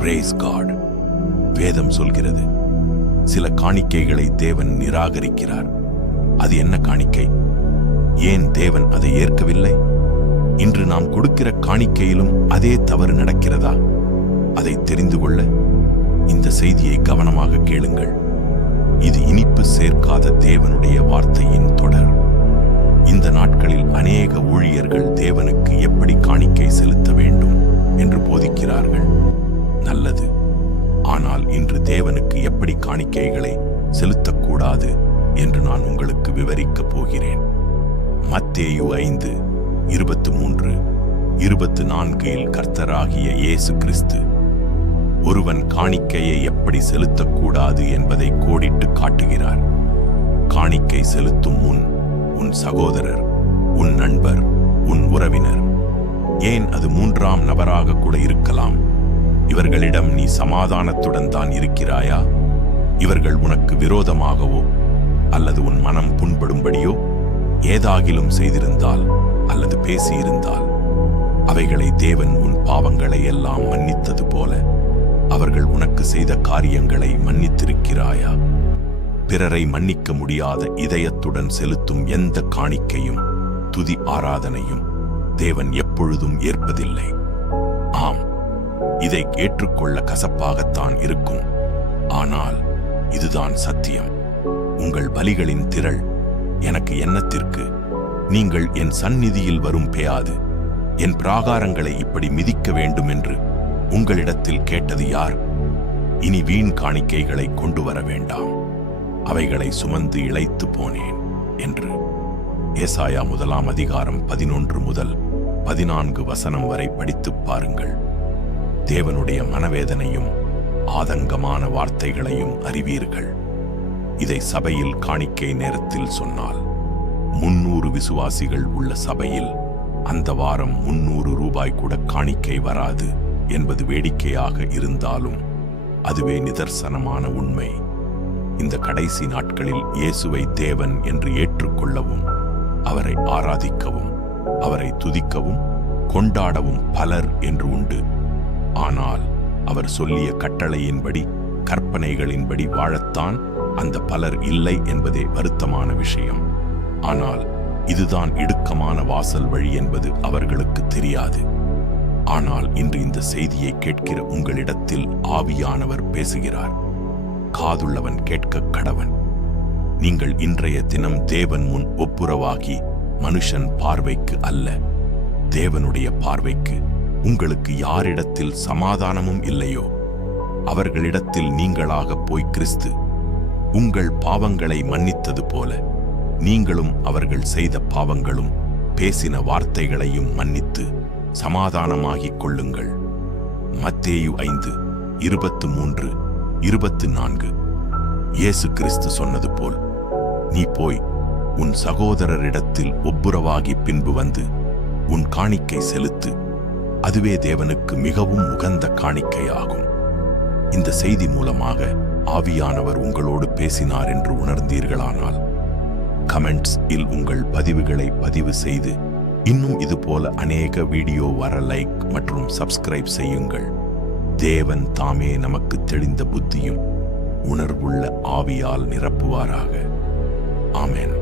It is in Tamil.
Brace God. வேதம் சொல்கிறது, சில காணிக்கைகளை தேவன் நிராகரிக்கிறார். அது என்ன காணிக்கை? ஏன் தேவன் அதை ஏற்கவில்லை? இன்று நாம் கொடுக்கிற காணிக்கையிலும் அதே தவறு நடக்கிறதா? அதை தெரிந்து கொள்ள இந்த செய்தியை கவனமாக கேளுங்கள். இது இனிப்பு சேர்க்காத தேவனுடைய வார்த்தையின் தொடர். இந்த நாட்களில் அநேக ஊழியர்கள் தேவனுக்கு எப்படி காணிக்கை செலுத்த வேண்டும் என்று போதிக்கிறார்கள். நல்லது. ஆனால் இன்று தேவனுக்கு எப்படி காணிக்கைகளை செலுத்தக்கூடாது என்று நான் உங்களுக்கு விவரிக்கப் போகிறேன். மத்தேயு 5:23-24 கர்த்தராகிய இயேசு கிறிஸ்து ஒருவன் காணிக்கையை எப்படி செலுத்தக்கூடாது என்பதை கோடிட்டு காட்டுகிறார். காணிக்கை செலுத்தும் முன் உன் சகோதரர், உன் நண்பர், உன் உறவினர், ஏன் அது 3ஆம் நபராக கூட இருக்கலாம், இவர்களிடம் நீ சமாதானத்துடன் தான் இருக்கிறாயா? இவர்கள் உனக்கு விரோதமாகவோ அல்லது உன் மனம் புண்படும்படியோ ஏதாகிலும் செய்திருந்தால் அல்லது பேசியிருந்தால், அவைகளை தேவன் உன் பாவங்களை எல்லாம் மன்னித்தது போல அவர்கள் உனக்கு செய்த காரியங்களை மன்னித்திருக்கிறாயா? பிறரை மன்னிக்க முடியாத இதயத்துடன் செலுத்தும் எந்த காணிக்கையும் துதி ஆராதனையும் தேவன் எப்பொழுதும் ஏற்பதில்லை. ஆம், இதை ஏற்றுக்கொள்ள கசப்பாகத்தான் இருக்கும். ஆனால் இதுதான் சத்தியம். உங்கள் பலிகளின் திரள் எனக்கு என்னத்திற்கு? நீங்கள் என் சந்நிதியில் வரும் பேயாது என் பிராகாரங்களை இப்படி மிதிக்க வேண்டும் என்று உங்களிடத்தில் கேட்டது யார்? இனி வீண் காணிக்கைகளை கொண்டு வர வேண்டாம், அவைகளை சுமந்து இளைத்து போனேன் என்று ஏசாயா 1:11-14 வரை படித்துப் பாருங்கள். தேவனுடைய மனவேதனையும் ஆதங்கமான வார்த்தைகளையும் அறிவீர்கள். இதை சபையில் காணிக்கை நேரத்தில் சொன்னால் 300 விசுவாசிகள் உள்ள சபையில் அந்த வாரம் 300 ரூபாய் கூட காணிக்கை வராது என்பது வேடிக்கையாக இருந்தாலும் அதுவே நிதர்சனமான உண்மை. இந்த கடைசி நாட்களில் இயேசுவை தேவன் என்று ஏற்றுக்கொள்ளவும், அவரை ஆராதிக்கவும், அவரை துதிக்கவும், கொண்டாடவும் பலர் என்று உண்டு. ஆனால் அவர் சொல்லிய கட்டளையின்படி, கற்பனைகளின்படி வாழத்தான் அந்த பலர் இல்லை என்பதே வருத்தமான விஷயம். ஆனால் இதுதான் இடுக்கமான வாசல் வழி என்பது அவர்களுக்கு தெரியாது. ஆனால் இன்று இந்த செய்தியை கேட்கிற உங்களிடத்தில் ஆவியானவர் பேசுகிறார். காதுள்ளவன் கேட்க கடவன். நீங்கள் இன்றைய தினம் தேவன் முன் ஒப்புரவாகி, மனுஷன் பார்வைக்கு அல்ல, தேவனுடைய பார்வைக்கு உங்களுக்கு யாரிடத்தில் சமாதானமும் இல்லையோ அவர்களிடத்தில் நீங்களாக போய் கிறிஸ்து உங்கள் பாவங்களை மன்னித்தது போல நீங்களும் அவர்கள் செய்த பாவங்களும் பேசின வார்த்தைகளையும் மன்னித்து சமாதானமாகிக் கொள்ளுங்கள். மத்தேயு 5:23-24 இயேசு கிறிஸ்து சொன்னது போல், நீ போய் உன் சகோதரரிடத்தில் ஒப்புரவாகி பின்பு வந்து உன் காணிக்கை செலுத்து, அதுவே தேவனுக்கு மிகவும் உகந்த காணிக்கையாகும். இந்த செய்தி மூலமாக ஆவியானவர் உங்களோடு பேசினார் என்று உணர்ந்தீர்களானால் கமெண்ட்ஸ் இல் உங்கள் பதிவுகளை பதிவு செய்து, இன்னும் இதுபோல அநேக வீடியோ வர லைக் மற்றும் சப்ஸ்கிரைப் செய்யுங்கள். தேவன் தாமே நமக்கு தெளிந்த புத்தியும் உணர்வுள்ள ஆவியால் நிரப்புவாராக. ஆமென்.